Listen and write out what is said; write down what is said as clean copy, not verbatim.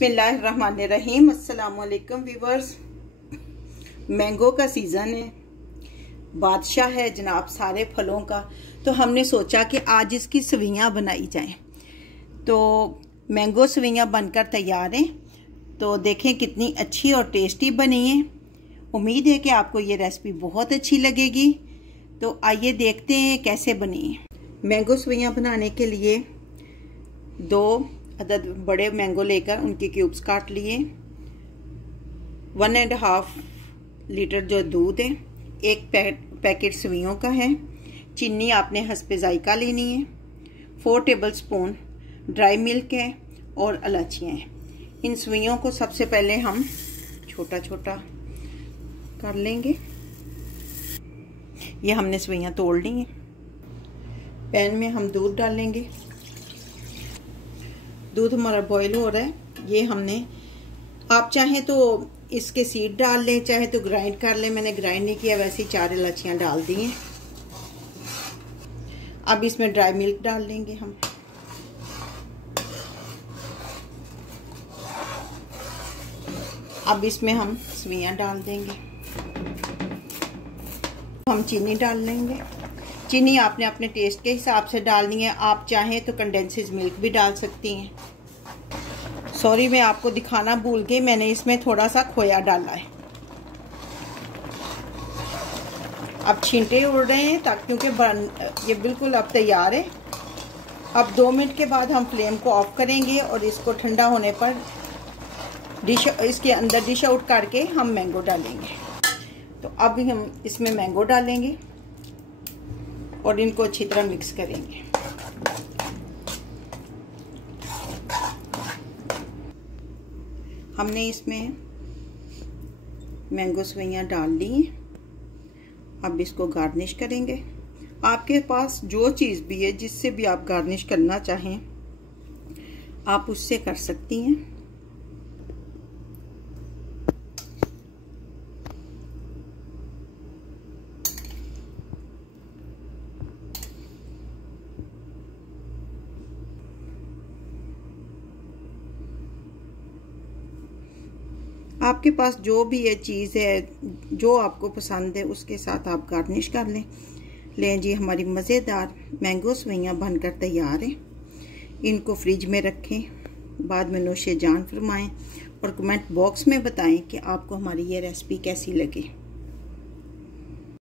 बिस्मिल्लाहिर्रहमानिर्रहीम। अस्सलामुअलैकुम viewers. Mango का सीज़न है, बादशाह है जनाब सारे फलों का। तो हमने सोचा कि आज इसकी सवियां बनाई जाएं। तो मैंगो सवियां बनकर तैयार हैं। तो देखें कितनी अच्छी और टेस्टी बनी है। उम्मीद है कि आपको ये रेसिपी बहुत अच्छी लगेगी। तो आइए देखते हैं कैसे बनी है। मैंगो सवियां बनाने के लिए 2 अदद बड़े मैंगो लेकर उनके क्यूब्स काट लिए। 1.5 लीटर जो दूध है, 1 पैकेट सवियों का है। चीनी आपने हस्बे जायका लेनी है। 4 टेबल स्पून ड्राई मिल्क है और इलायचियाँ हैं। इन सवियों को सबसे पहले हम छोटा छोटा कर लेंगे। ये हमने सवियां तोड़ ली हैं। पैन में हम दूध डालेंगे। दूध हमारा बॉईल हो रहा है। ये हमने, आप चाहें तो इसके सीड डाल लें, चाहे तो ग्राइंड कर लें। मैंने ग्राइंड नहीं किया, वैसे ही 4 इलायचियां डाल दी हैं। अब इसमें ड्राई मिल्क डाल लेंगे हम। अब इसमें हम सवियां डाल देंगे। हम चीनी डाल लेंगे। चीनी आपने अपने टेस्ट के हिसाब से डालनी है। आप चाहें तो कंडेंस्ड मिल्क भी डाल सकती हैं। सॉरी, मैं आपको दिखाना भूल गई, मैंने इसमें थोड़ा सा खोया डाला है। अब छींटे उड़ रहे हैं क्योंकि ये बिल्कुल अब तैयार है। अब 2 मिनट के बाद हम फ्लेम को ऑफ करेंगे और इसको ठंडा होने पर इसके अंदर डिश आउट करके हम मैंगो डालेंगे। तो अब हम इसमें मैंगो डालेंगे और इनको अच्छी तरह मिक्स करेंगे। हमने इसमें मैंगो सवियां डाल ली हैं। अब इसको गार्निश करेंगे। आपके पास जो चीज़ भी है, जिससे भी आप गार्निश करना चाहें, आप उससे कर सकती हैं। आपके पास जो भी ये चीज़ है, जो आपको पसंद है, उसके साथ आप गार्निश कर लें जी। हमारी मज़ेदार मैंगो सवियां बनकर तैयार है। इनको फ्रिज में रखें, बाद में नोशे जान फरमाएं और कमेंट बॉक्स में बताएं कि आपको हमारी ये रेसिपी कैसी लगी।